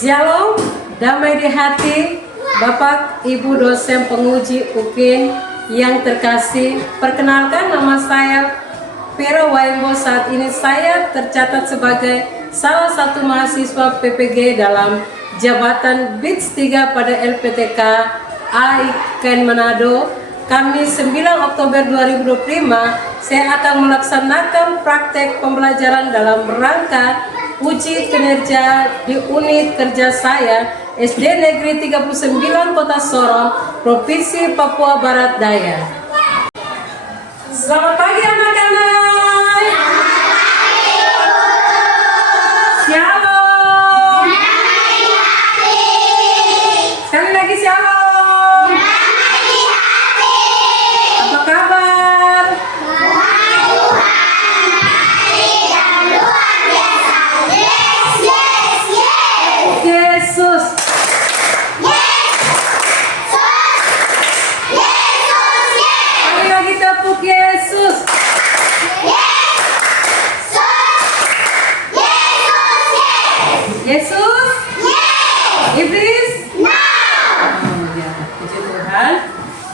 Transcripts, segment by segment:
Shalom, damai di hati, Bapak, Ibu dosen penguji UPIN yang terkasih. Perkenalkan, nama saya Vero Waimbo. Saat ini saya tercatat sebagai salah satu mahasiswa PPG dalam jabatan BITS 3 pada LPTK AIKN Manado. Kamis 9 Oktober 2025, saya akan melaksanakan praktek pembelajaran dalam rangka uji kinerja di unit kerja saya SD Negeri 39 Kota Sorong, Provinsi Papua Barat Daya. Selamat pagi anak-anak. Shalom. Sekali lagi shalom. Apa kabar? Yesus. Sekali lagi tepuk Yesus. Yesus. Iblis. Oh, ya, puji Tuhan.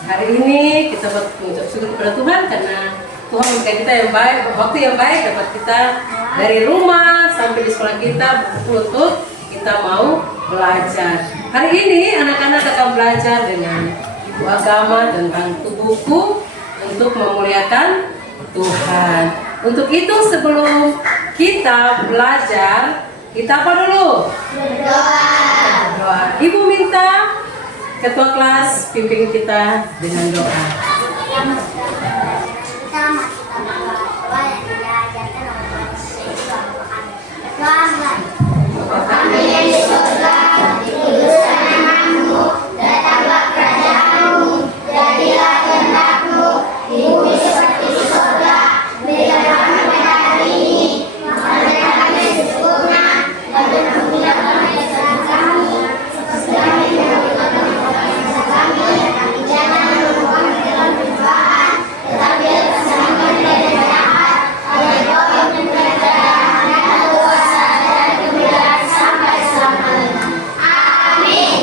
Hari ini kita mengucap syukur kepada Tuhan karena Tuhan memberikan kita yang baik, waktu yang baik dapat kita dari rumah sampai di sekolah kita untuk kita mau belajar. Hari ini anak-anak akan belajar dengan ibu agama tentang tubuhku untuk memuliakan Tuhan. Untuk itu sebelum kita belajar, kita apa dulu? Berdoa. Ibu minta ketua kelas pimpin kita dengan doa. Pertama kita berdoa yang diajarkan oleh Tuhan. Tuhan, kami yang di surga, dikuduskan namamu, datanglah kerajaanmu, jadilah kehendak-mu di bumi seperti di surga. Berikanlah kami hari ini makanan kami sempurna, dan ampunilah kami kesalahan kami, seperti kami mengampuni dosa kami, dan jangan membawa kami dalam pencobaan, tetapi lepaskan kami dari jahat. Karena Kau yang memberi kerajaan dan kuasa dan kemuliaan sampai selama-lamanya. Amin.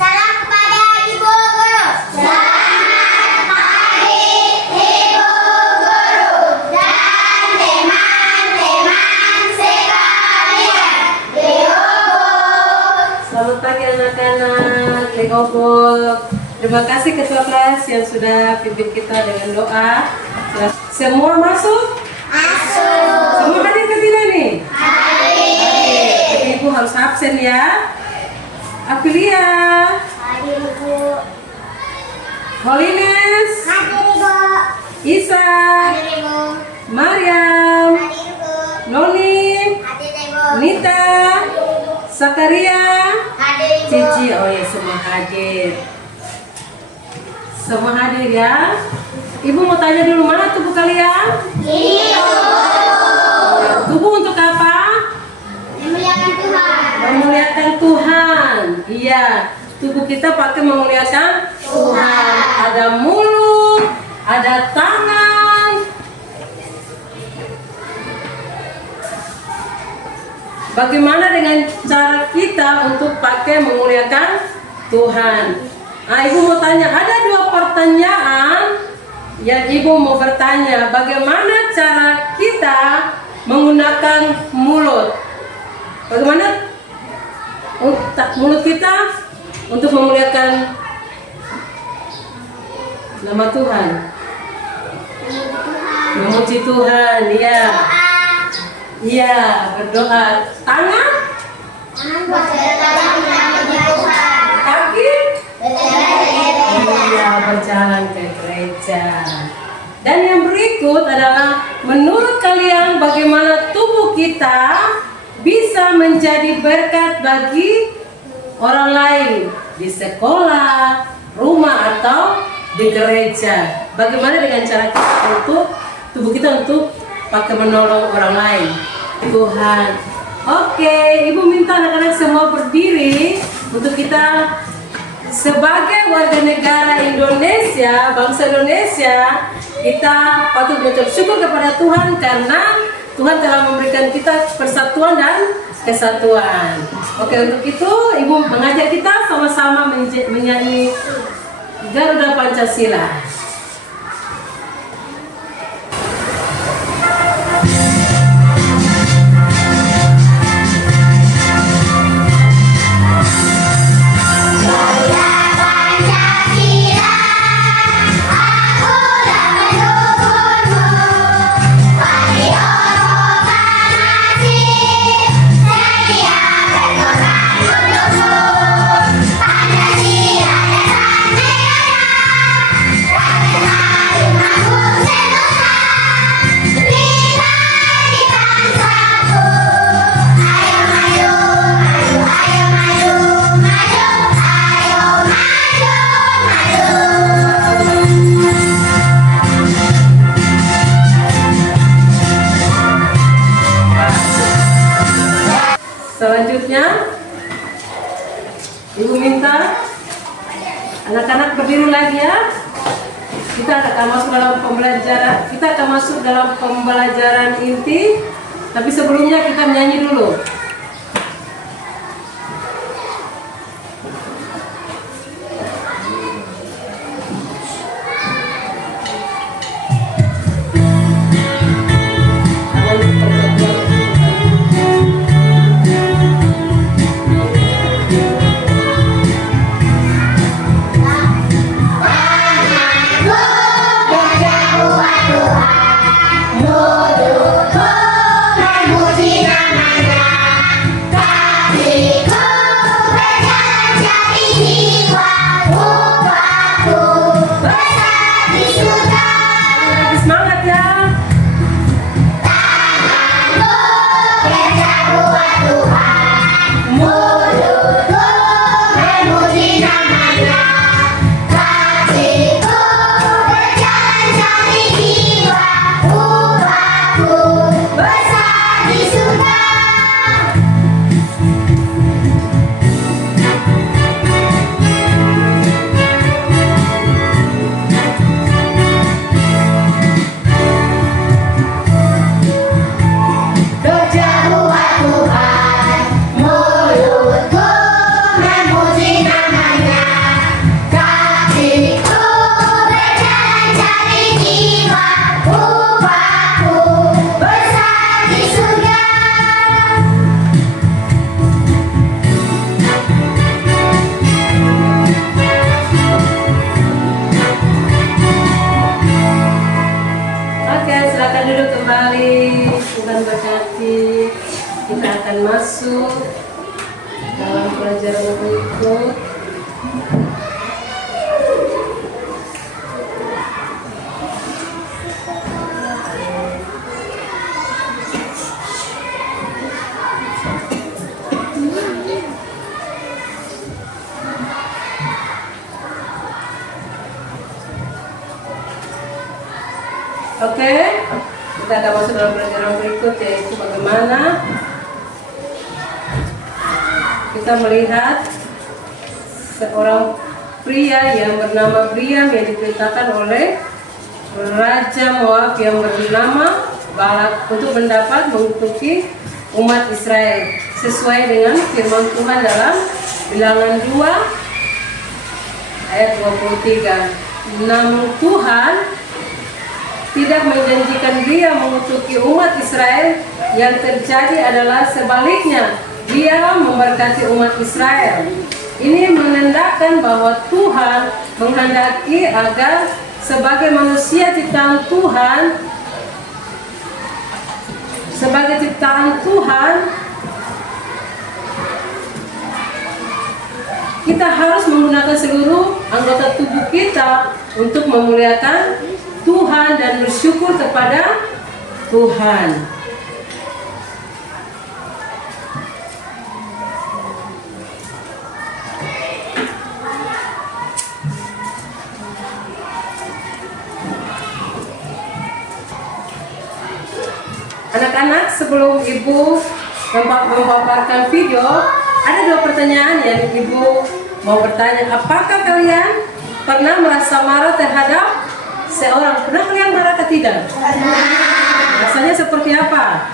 Salam kepada Ibu Guru. Selamat pagi Ibu Guru dan teman-teman sekalian. Lihubung. Selamat pagi anak-anak, Lihubung. Terima kasih ketua kelas yang sudah pimpin kita dengan doa. Semua masuk? Masuk. Semua hadir ke sini nih? Hadir. Ibu harus absen ya. Aprilia, Hadir Ibu. Holiness, Hadir Ibu. Isa, Hadir Ibu. Mariam, Hadir Ibu. Noni, Hadir Ibu. Nita, Sakaria, Hadir Ibu. Cici. Oh ya, semua hadir. Semua hadir ya. Ibu mau tanya dulu, mana tubuh kalian? Ibu. Tubuh untuk apa? Memuliakan Tuhan. Memuliakan Tuhan. Iya, tubuh kita pakai memuliakan Tuhan. Ada mulut, ada tangan. Bagaimana dengan cara kita untuk pakai memuliakan Tuhan? Nah, Ibu mau tanya, ada dua pertanyaan yang Ibu mau bertanya. Bagaimana cara kita menggunakan mulut? Bagaimana mulut kita untuk memuliakan nama Tuhan? Memuji Tuhan, ya. Iya, berdoa. Tangan, Tangan berjalan memuji Tuhan. kaki, Berjalan. iya, berjalan ke gereja. Dan yang berikut adalah menurut kalian bagaimana tubuh kita bisa menjadi berkat bagi orang lain di sekolah, rumah, atau di gereja. Bagaimana dengan cara kita untuk tubuh kita untuk pakai menolong orang lain? Tuhan. Oke, Ibu minta anak-anak semua berdiri untuk kita sebagai warga negara Indonesia, bangsa Indonesia, kita patut mengucap syukur kepada Tuhan karena Tuhan telah memberikan kita persatuan dan kesatuan. Oke, untuk itu Ibu mengajak kita sama-sama menyanyi Garuda Pancasila. Selanjutnya, Ibu minta anak-anak berdiri lagi ya. Kita akan masuk dalam pembelajaran. Kita akan masuk dalam pembelajaran inti. Tapi sebelumnya kita menyanyi dulu. Semangat ya. Silakan duduk kembali. Tuhan berkati. Kita akan masuk dalam pelajaran berikut. Oke, kita akan masuk dalam pelajaran berikut, yaitu bagaimana kita melihat seorang pria yang bernama Priam yang diperintahkan oleh Raja Moab yang bernama Balak untuk mendapat mengutuki umat Israel sesuai dengan firman Tuhan dalam Bilangan 2 ayat 23. Namun Tuhan tidak menjanjikan dia mengutuki umat Israel. Yang terjadi adalah sebaliknya, dia memberkati umat Israel. Ini menandakan bahwa Tuhan menghendaki agar sebagai manusia ciptaan Tuhan, kita harus menggunakan seluruh anggota tubuh kita untuk memuliakan Tuhan dan bersyukur kepada Tuhan. Anak-anak, sebelum Ibu memaparkan video, ada dua pertanyaan yang Ibu mau bertanya. Apakah kalian pernah merasa marah terhadap seorang? Pernah kalian marah atau tidak? Rasanya seperti apa?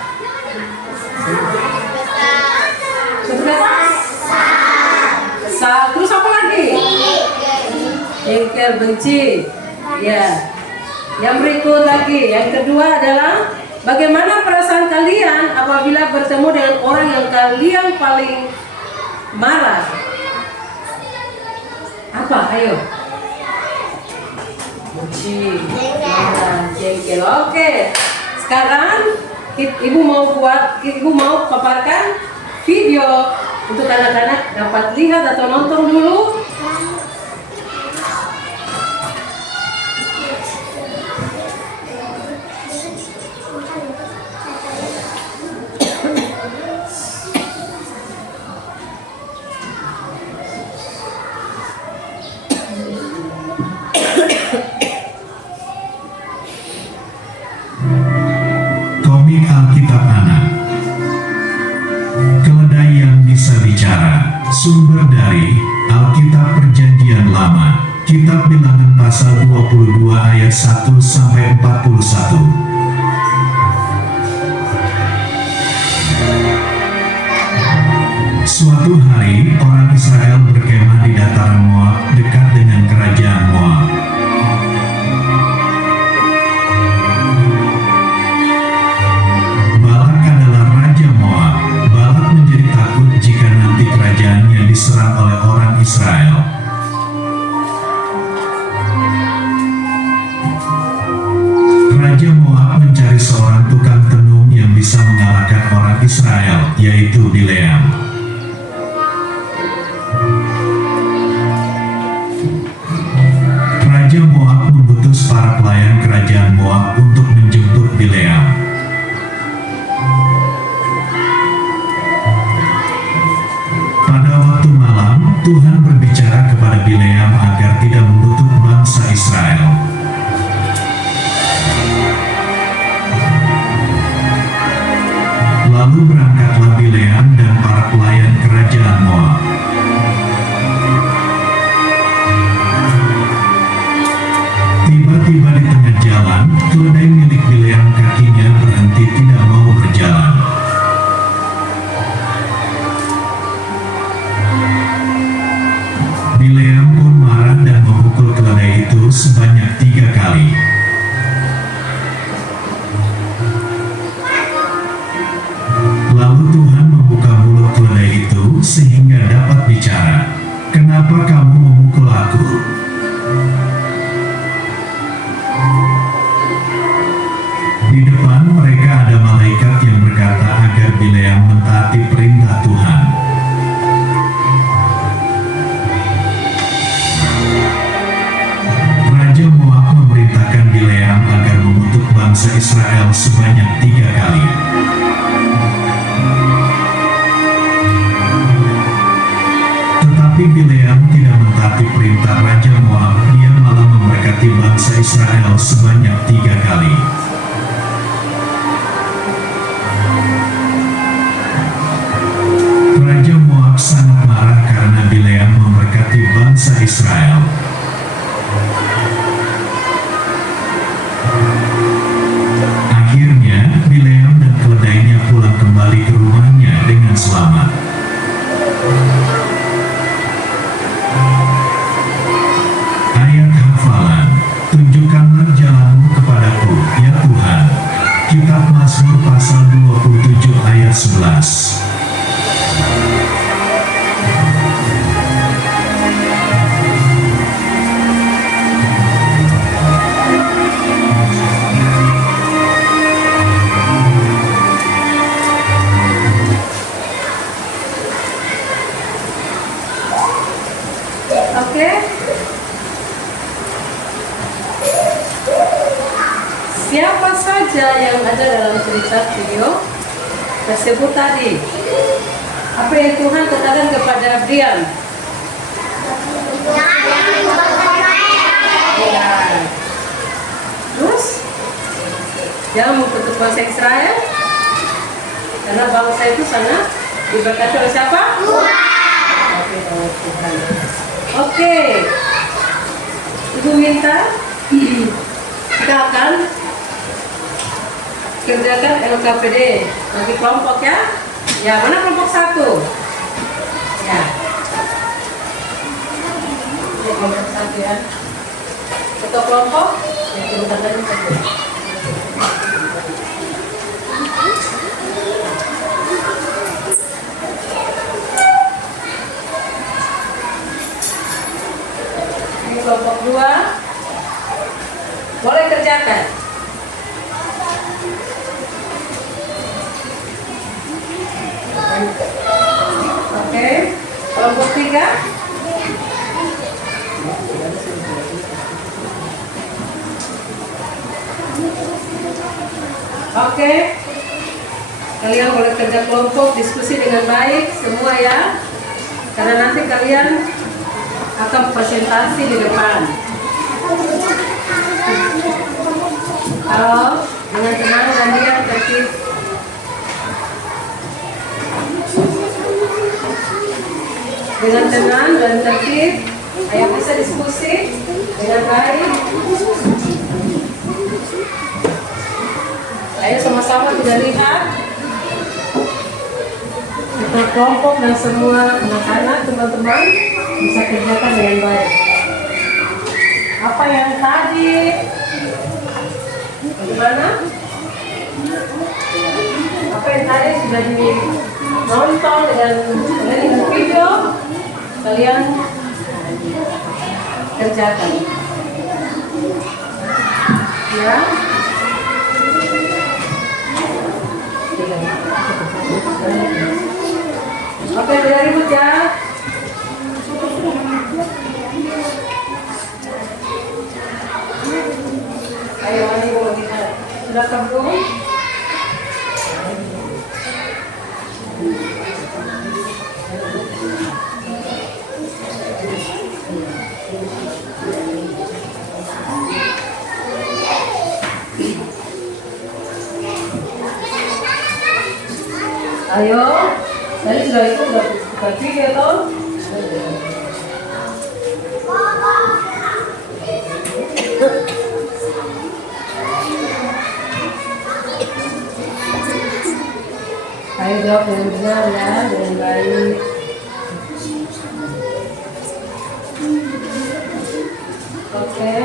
jengkel, benci. Ya. Yang berikut lagi, yang kedua adalah bagaimana perasaan kalian apabila bertemu dengan orang yang kalian paling marah? Apa? Ayo. Benci. Marah, jengkel. Oke. Sekarang ibu mau paparkan video untuk anak-anak dapat lihat atau nonton dulu. Komik Alkitab Anak. Keledai yang bisa bicara. Sumber dari Alkitab Perjanjian Lama. Kitab Bilangan pasal 22 ayat 1 sampai 41. Suatu hari, orang Israel berkemah di dataran Moab dekat dengan kerajaan Moab. Balak adalah raja Moab. Balak menjadi takut jika nanti kerajaannya diserang oleh orang Israel. Raja Moab mencari seorang tukang tenun yang bisa mengalahkan orang Israel, yaitu Bileam. Raja Moab mengutus para pelayan kerajaan Moab untuk menjemput Bileam. Pada waktu malam, Tuhan berbicara kepada Bileam agar tidak mengutuk bangsa Israel. Lalu berangkatlah Bileam dan para pelayan kerajaan Moab. Tiba-tiba di tengah jalan, keledai milik Bileam kakinya berhenti tidak mau berjalan. Bileam pun marah dan memukul keledai itu sebanyak 3 kali. Lalu Tuhan membuka mulut keledai itu sehingga dapat bicara. Kenapa kamu memukul aku? Di depan mereka ada malaikat yang berkata agar Bileam mentaati perintah Tuhan. Raja Moab memerintahkan Bileam agar mengutuk bangsa Israel sebanyak 3 kali. Tetapi Bileam tidak mentaati perintah Raja Moab, dia malah memberkati bangsa Israel sebanyak 3 kali. Raja Moab sangat marah karena Bileam memberkati bangsa Israel. Akhirnya, Bileam dan keledainya pulang kembali ke rumahnya dengan selamat. Ayat hafalan. Tunjukkanlah jalanmu kepadaku, ya Tuhan. Kitab Mazmur pasal 27 ayat 11. Oke. Siapa saja yang ada dalam cerita video tersebut tadi? Apa yang Tuhan katakan kepada Bileam? Ya. Terus jangan mengutuk bangsa Israel, karena bangsa itu sangat diberkati oleh siapa? Oke, oleh Tuhan. Oke, Ibu minta kita akan kerjakan LKPD bagi kelompok ya. Ya, mana kelompok 1? Ya. Ini kelompok 1 ya. Ketua kelompok, yang kita tadi satu. Ini kelompok 2. Boleh kerjakan. Oke, kelompok 3. Oke, kalian boleh kerja kelompok, diskusi dengan baik semua ya, karena nanti kalian akan presentasi di depan. Halo, dengan tenang dan diam, tertib. Dengan tenang dan tertib, ayo bisa diskusi dengan baik. Ayo sama-sama kita lihat kita kelompok dan semua anak-anak teman-teman bisa kerjakan dengan baik. Apa yang tadi? Bagaimana? Apa yang tadi sudah dinonton dengan video, kalian kerjakan. Ya. Oke, tidak ribut ya. Ayo, ayo kita sudah kabur. Ayo, tadi sudah itu bukan video toh. Ayo jawab dengan benar ya, dengan baik. Oke.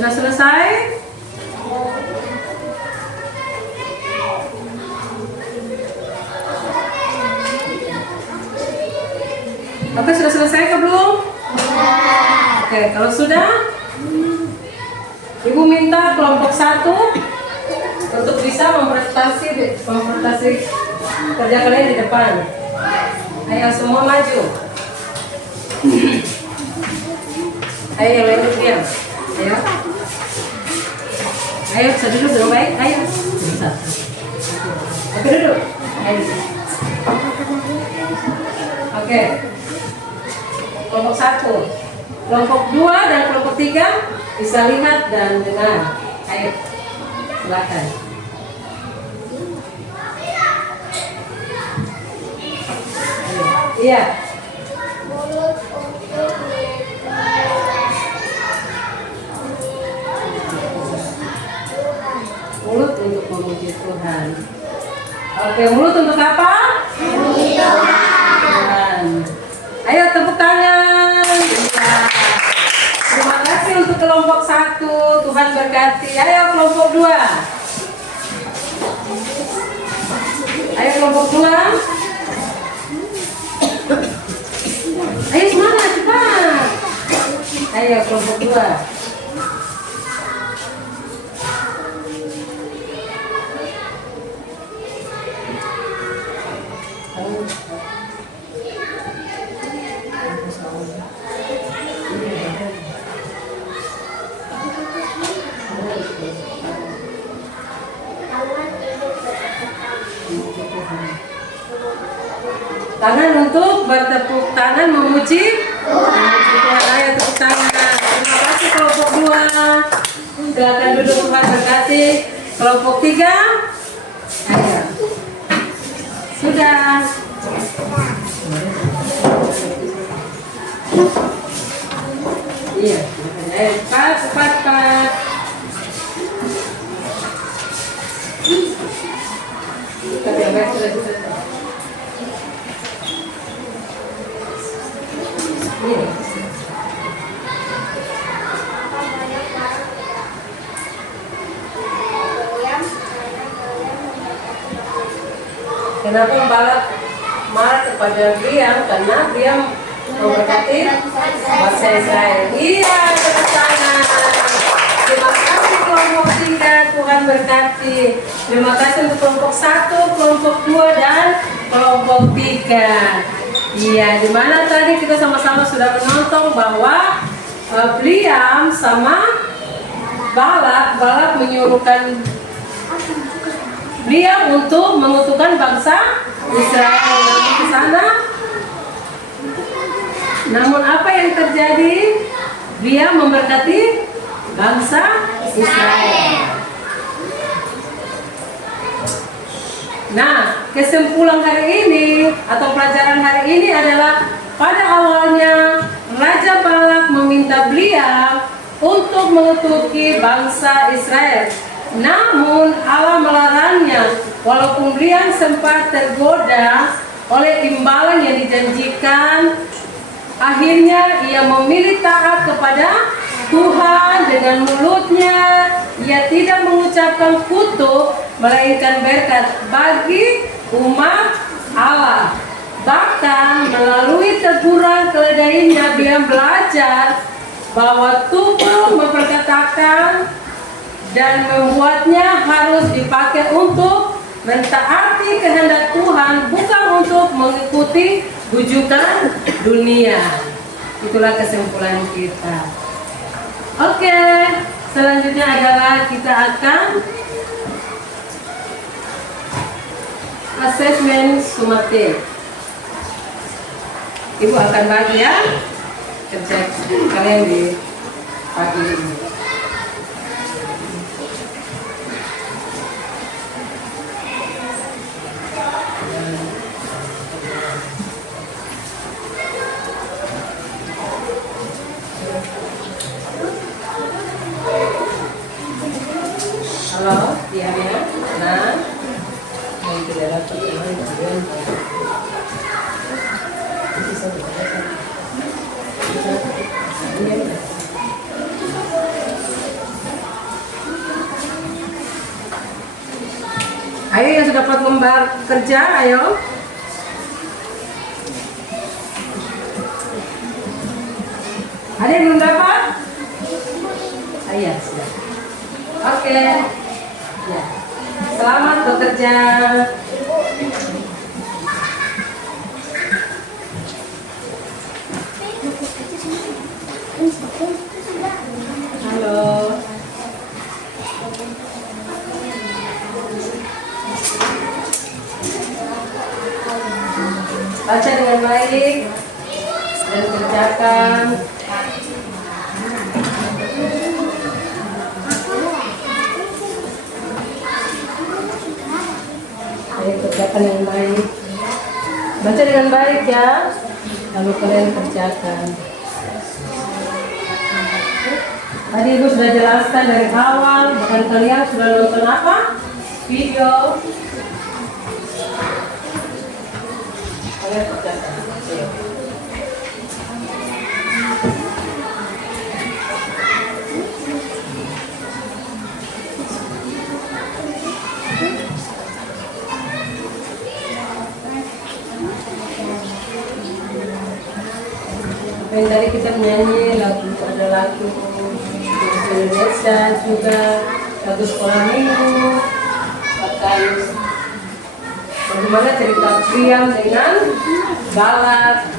Sudah selesai? Oke, sudah selesai ke belum? Oke, kalau sudah, Ibu minta kelompok 1 untuk bisa mempresentasi kerja kalian di depan. Ayo semua maju. Ayo yang lain diam. Ayo. Ayo, bisa duduk dengan baik. Ayo. Bisa. Oke, duduk. Ayo. Oke. Kelompok 1. Kelompok 2 dan kelompok 3 bisa lihat dan dengar. Ayo. Silakan. Iya. Mulut untuk memuji Tuhan. Oke, mulut untuk apa? Memuji Tuhan. Ayo tepuk tangan. Ya. Terima kasih untuk kelompok 1. Tuhan berkati. Ayo kelompok 2. Ayo kelompok 2. Ayo semangat cepat. Ayo kelompok 2. Tangan untuk bertepuk tangan memuji Tuhan. Ayo tepuk tangan. Terima kasih kelompok 2. Silakan duduk, Tuhan berkati. Kelompok 3. Ayo. Sudah. Iya. Ayo cepat. Kita yang baik sudah. Kenapa Balak marah kepada Biam? Karena Biam memberkati bangsa Israel. Iya, tepuk tangan. Terima kasih kelompok 3, Tuhan berkati. Terima kasih untuk kelompok 1, kelompok 2, dan kelompok 3. Iya, dimana tadi kita sama-sama sudah menonton bahwa Biam sama Balak menyuruhkan Biam untuk mengutuhkan bangsa Israel ke sana. Namun apa yang terjadi? Biam memberkati bangsa Israel. Nah, kesimpulan hari ini atau pelajaran hari ini adalah pada awalnya Raja Balak meminta Biam untuk mengutuki bangsa Israel. Namun Allah melarangnya, walaupun Biam sempat tergoda oleh imbalan yang dijanjikan. Akhirnya ia memilih taat kepada Tuhan dengan mulutnya. Ia tidak mengucapkan kutuk, melainkan berkat bagi umat Allah. Bahkan melalui teguran keledainya, Biam belajar bahwa tubuh memperkatakan dan membuatnya harus dipakai untuk mentaati kehendak Tuhan, bukan untuk mengikuti bujukan dunia. Itulah kesimpulan kita. Oke, selanjutnya adalah kita akan asesmen sumatif. Ibu akan bagi ya kerja kalian di pagi ini. Halo, iya ya. Nah, yang tidak dapat ayo yang sudah dapat lembar kerja, ayo. Ada yang belum dapat? Iya, sudah. Oke. Ya. Selamat bekerja. Halo. Baca dengan baik dan kerjakan. Ayo kerjakan dengan baik. Baca dengan baik ya. Lalu kalian kerjakan. Tadi Ibu sudah jelaskan dari awal, bahkan kalian sudah nonton apa? Video. Kalian kerjakan. Ayo. Dan tadi kita menyanyi lagu, ada lagu Indonesia juga, lagu sekolah minggu, bahkan bagaimana cerita Biam dengan Balak.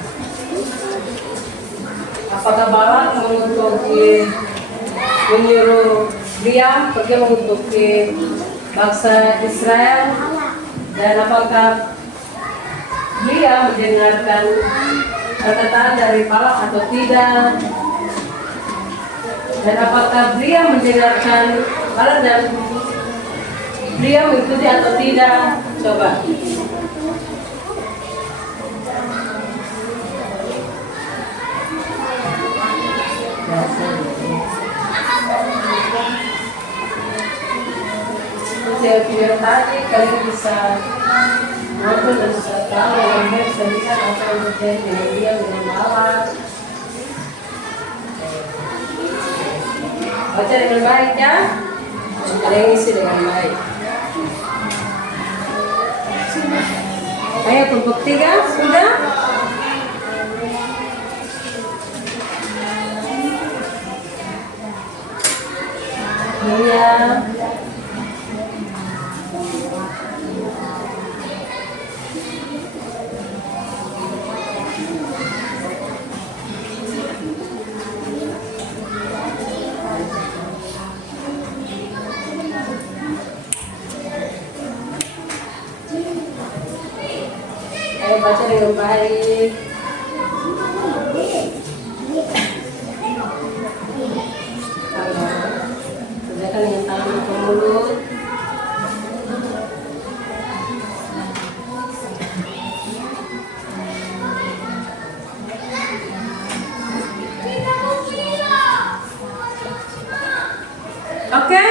Apakah Balak menyuruh Biam pergi mengutuki bangsa Israel, dan apakah Biam mendengarkan perkataan dari Balak atau tidak, dan apakah Biam mendengarkan Balak dan Biam mengikuti atau tidak? Coba. Video tadi kalian bisa nonton dan bisa tahu dan bisa lihat apa yang terjadi dengan Biam dengan Balak. Baca dengan baik ya, dan kalian isi dengan baik. Ayo kelompok 3 sudah. Iya. Ayo baca dengan baik. Kerjakan dengan tangan ke mulut. Oke,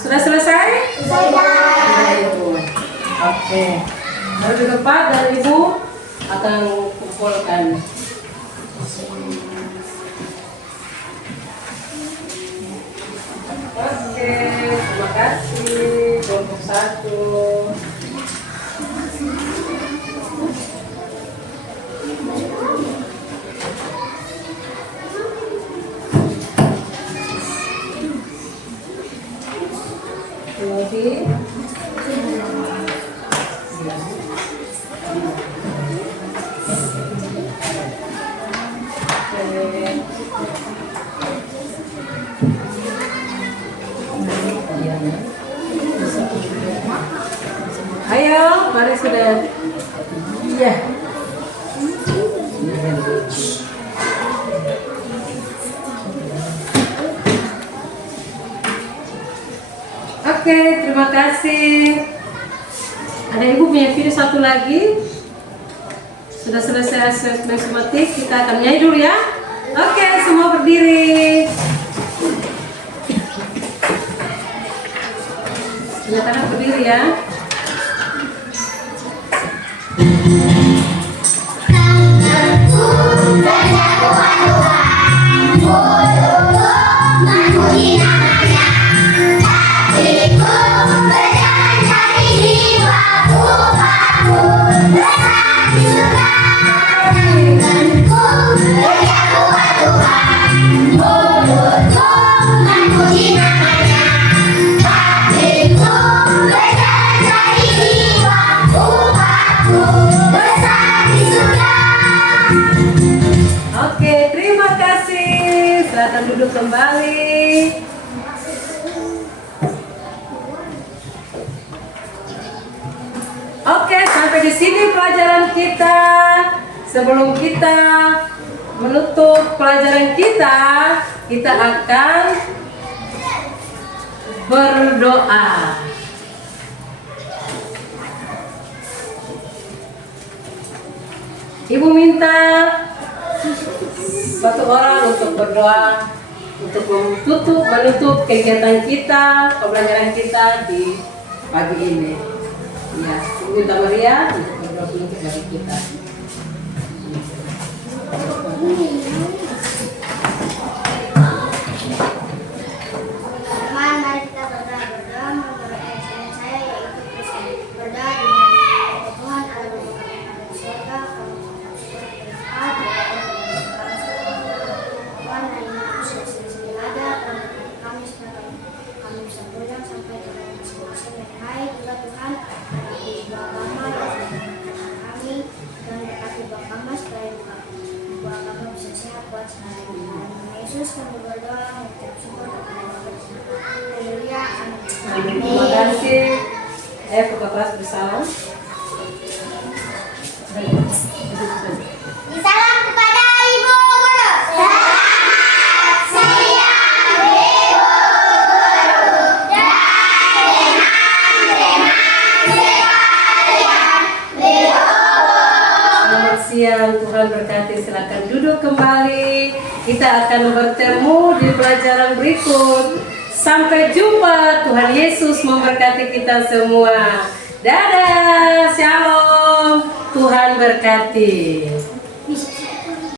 sudah selesai? Sudah itu. Oke. Lalu di depan dan ibu akan kumpulkan. Oke, terima kasih. Kelompok 1. Lagi. Ayo, mari sudah. Iya. Oke, terima kasih. Ada ibu punya video satu lagi. Sudah selesai matematik, kita akan nyanyi dulu ya. Oke, semua berdiri. Silakan berdiri ya. Oke, terima kasih. Silakan duduk kembali. Oke, sampai di sini pelajaran kita. Sebelum kita menutup pelajaran kita akan berdoa. Ibu minta satu orang untuk berdoa untuk menutup kegiatan kita, pembelajaran kita di pagi ini. Ya, Ibu minta Maria untuk berdoa penutup bagi kita. Mari kita berdoa menurut ajaran saya, yaitu berdoa dengan Tuhan Allah Bapa yang ada di surga, Tuhan hari ini sudah ada, dan kami bisa pulang sampai ke masing-masing yang baik. Juga Tuhan di agama kami dan berkati agama supaya agama bisa sehat buat sehari-hari. Yesus kami berdoa mengucap syukur kepada Bapa di surga. Haleluya. Amin. Terima kasih. Ayo buka kelas bersama. Salam kepada Ibu Guru. Selamat siang Ibu Guru. Dan Selamat siang, Tuhan berkati. Silakan duduk kembali. Kita akan bertemu di pelajaran berikut. Sampai jumpa. Tuhan Yesus memberkati kita semua. Dadah, shalom. Tuhan berkati.